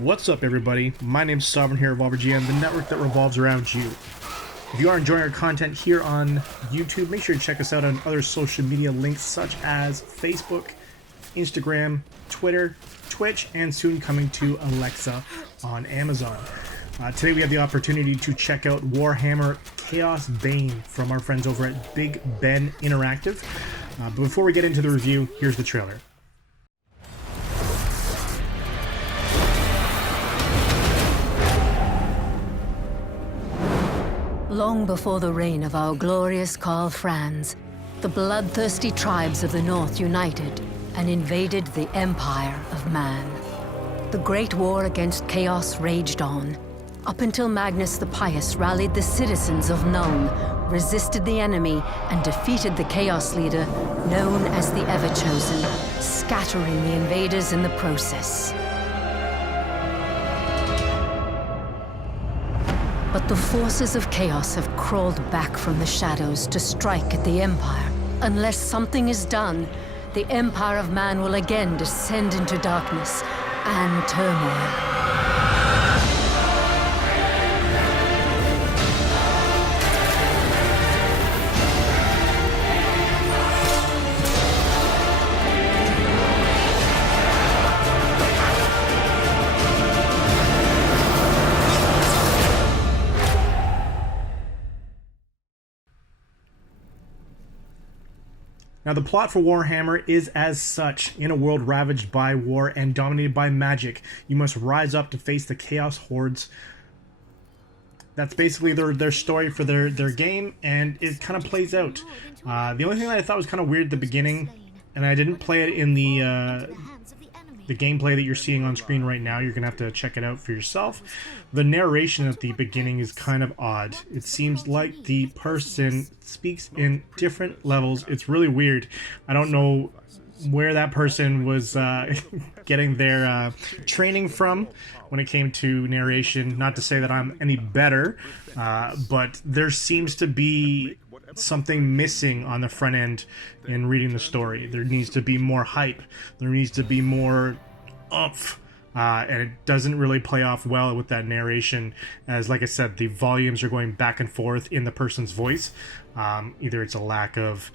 What's up, everybody? My name's Sovereign here of GM, the network that revolves around you. If you are enjoying our content here on YouTube, make sure to check us out on other social media links such as Facebook, Instagram, Twitter, Twitch, and soon coming to Alexa on Amazon. Today we have the opportunity to check out Warhammer Chaosbane from our friends over at Big Ben Interactive. But before we get into the review, here's the trailer. Long before the reign of our glorious Karl Franz, the bloodthirsty tribes of the North united and invaded the Empire of Man. The Great War against Chaos raged on, up until Magnus the Pious rallied the citizens of Nuln, resisted the enemy, and defeated the Chaos leader, known as the Everchosen, scattering the invaders in the process. But the forces of Chaos have crawled back from the shadows to strike at the Empire. Unless something is done, the Empire of Man will again descend into darkness and turmoil. Now, the plot for Warhammer is as such. In a world ravaged by war and dominated by magic, you must rise up to face the Chaos hordes. That's basically their story for their game, and it kind of plays out. The only thing that I thought was kind of weird at the beginning, and I didn't play it in the gameplay that you're seeing on screen right now. You're going to have to check it out for yourself. The narration at the beginning is kind of odd. It seems like the person speaks in different levels. It's really weird. I don't know where that person was getting their training from when it came to narration. Not to say that I'm any better, but there seems to be something missing on the front end in reading the story. There needs to be more hype. There needs to be more oomph. And it doesn't really play off well with that narration, as, like I said, the volumes are going back and forth in the person's voice. Either it's a lack of,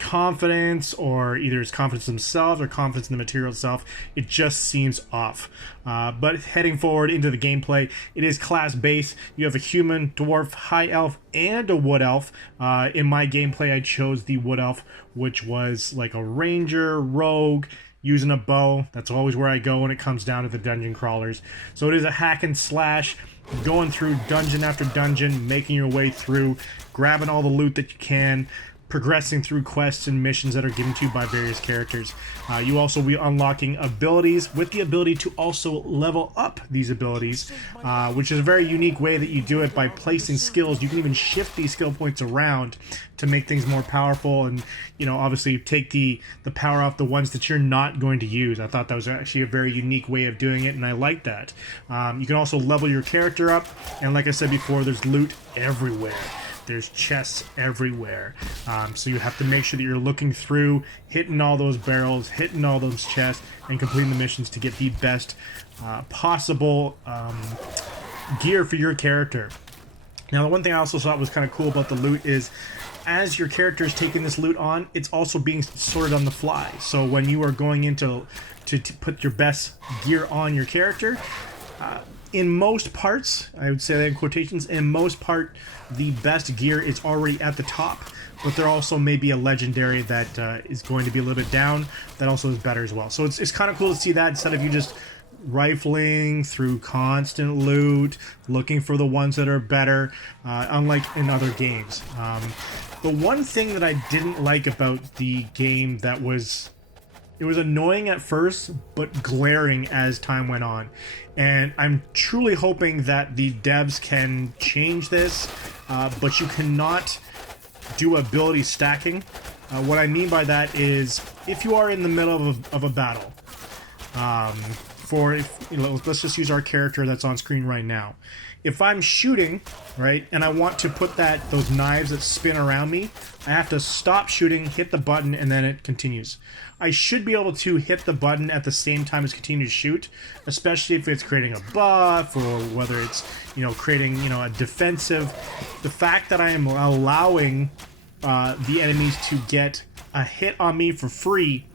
confidence, or either it's confidence in themselves or confidence in the material itself. It just seems off. But heading forward into the gameplay, it is class-based. You have a human, dwarf, high elf, and a wood elf. In my gameplay, I chose the wood elf, which was like a ranger, rogue, using a bow. That's always where I go when it comes down to the dungeon crawlers. So it is a hack and slash, going through dungeon after dungeon, making your way through, grabbing all the loot that you can, progressing through quests and missions that are given to you by various characters. You also will be unlocking abilities with the ability to also level up these abilities, which is a very unique way that you do it by placing skills. You can even shift these skill points around to make things more powerful, and obviously take the power off the ones that you're not going to use. I thought that was actually a very unique way of doing it, and I like that. You can also level your character up, and like I said before, there's loot everywhere. There's chests everywhere. So you have to make sure that you're looking through, hitting all those barrels, hitting all those chests, and completing the missions to get the best possible gear for your character. Now, the one thing I also thought was kind of cool about the loot is, as your character is taking this loot on, it's also being sorted on the fly. So when you are going into to put your best gear on your character, in most parts, I would say that in quotations, in most part, the best gear is already at the top, but there also may be a legendary that is going to be a little bit down that also is better as well. So it's kind of cool to see that, instead of you just rifling through constant loot, looking for the ones that are better, unlike in other games. The one thing that I didn't like about the game that was... it was annoying at first, but glaring as time went on. And I'm truly hoping that the devs can change this, but you cannot do ability stacking. What I mean by that is, if you are in the middle of a battle, for, let's just use our character that's on screen right now. If I'm shooting, right, and I want to put those knives that spin around me, I have to stop shooting, hit the button, and then it continues. I should be able to hit the button at the same time as continue to shoot, especially if it's creating a buff or whether it's, creating, a defensive. The fact that I am allowing the enemies to get a hit on me for free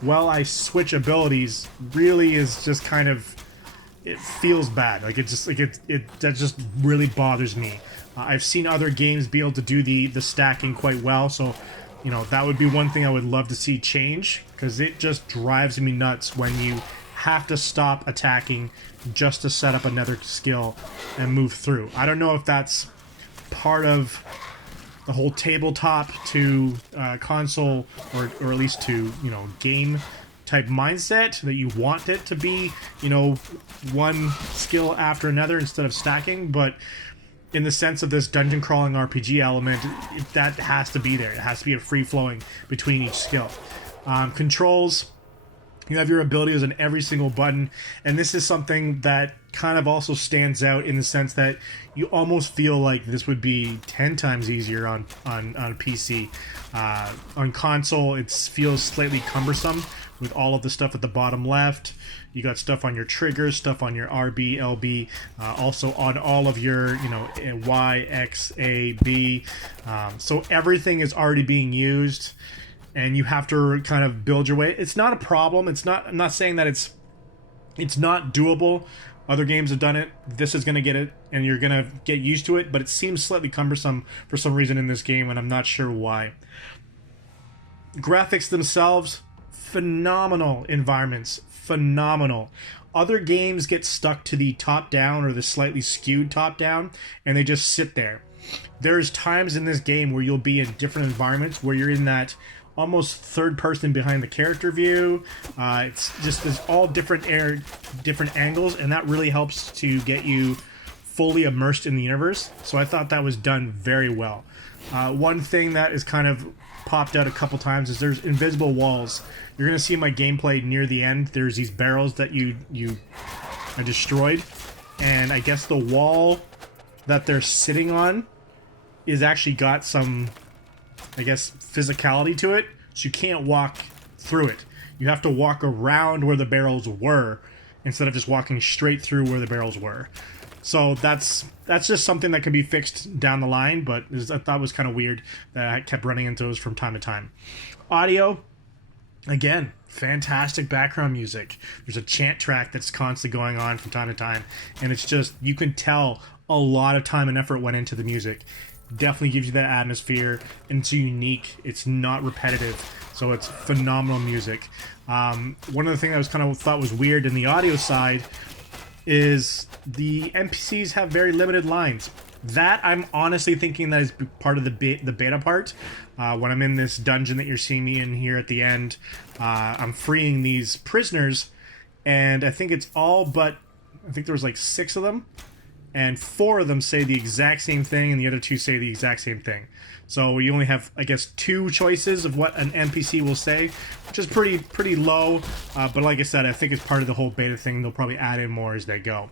while I switch abilities really is just kind of, it feels bad. Like that just really bothers me. I've seen other games be able to do the stacking quite well, so that would be one thing I would love to see change, because it just drives me nuts when you have to stop attacking just to set up another skill and move through. I don't know if that's part of the whole tabletop to console, or at least to game type mindset, that you want it to be one skill after another instead of stacking. But in the sense of this dungeon crawling RPG element, that has to be there. It has to be a free flowing between each skill. Controls, you have your abilities on every single button, and this is something that kind of also stands out in the sense that you almost feel like this would be 10 times easier on PC. On console, it feels slightly cumbersome with all of the stuff at the bottom left. You got stuff on your triggers, stuff on your RB, LB, also on all of your, Y, X, A, B. So everything is already being used, and you have to kind of build your way. It's not a problem. I'm not saying that it's not doable. Other games have done it. This is going to get it, and you're going to get used to it, but it seems slightly cumbersome for some reason in this game, and I'm not sure why. Graphics themselves, phenomenal environments. Phenomenal. Other games get stuck to the top-down or the slightly skewed top-down, and they just sit there. There's times in this game where you'll be in different environments where you're in that almost third person behind the character view. It's just, there's all different angles, and that really helps to get you fully immersed in the universe. So I thought that was done very well. One thing that is kind of popped out a couple times is there's invisible walls. You're gonna see in my gameplay near the end, there's these barrels that I destroyed, and I guess the wall that they're sitting on is actually got some, I guess, physicality to it, so you can't walk through it. You have to walk around where the barrels were instead of just walking straight through where the barrels were. So that's just something that can be fixed down the line, but I thought it was kind of weird that I kept running into those from time to time. Audio, again, fantastic background music. There's a chant track that's constantly going on from time to time, and it's just, you can tell a lot of time and effort went into the music. Definitely gives you that atmosphere, and it's unique. It's not repetitive, so it's phenomenal music. One of the things I was kind of thought was weird in the audio side is the NPCs have very limited lines. That I'm honestly thinking that is part of the beta part. When I'm in this dungeon that you're seeing me in here at the end, I'm freeing these prisoners, and I think it's all but, I think there was like 6 of them, and 4 of them say the exact same thing, and the other 2 say the exact same thing. So you only have, I guess, 2 choices of what an NPC will say, which is pretty low. But like I said, I think it's part of the whole beta thing. They'll probably add in more as they go.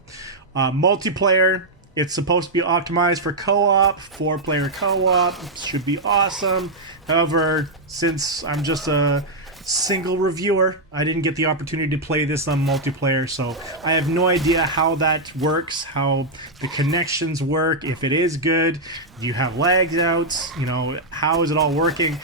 Multiplayer, it's supposed to be optimized for co-op. 4-player co-op should be awesome. However, since I'm just a single reviewer, I didn't get the opportunity to play this on multiplayer, so I have no idea how that works, how the connections work, if it is good, do you have lags outs, how is it all working.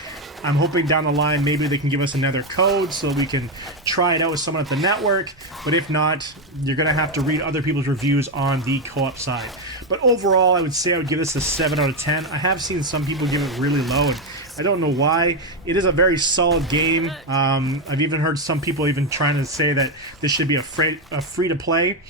I'm hoping down the line maybe they can give us another code so we can try it out with someone at the network, but if not, you're gonna have to read other people's reviews on the co-op side. But overall, I would say I would give this a 7 out of 10. I have seen some people give it really low, and I don't know why. It is a very solid game. I've even heard some people even trying to say that this should be a free-to-play.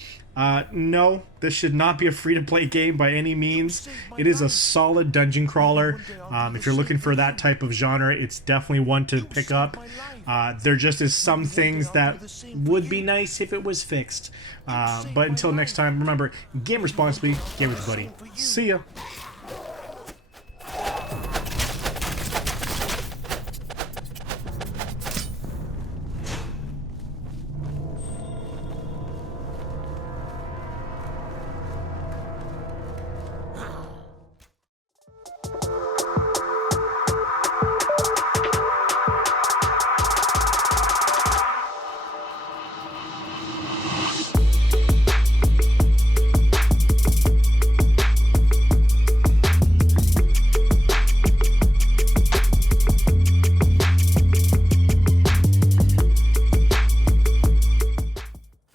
No, this should not be a free-to-play game by any means. It is a solid dungeon crawler. If you're looking for that type of genre, it's definitely one to pick up. There just is some things that would be nice if it was fixed. But until next time, remember, game responsibly, game with your buddy. See ya!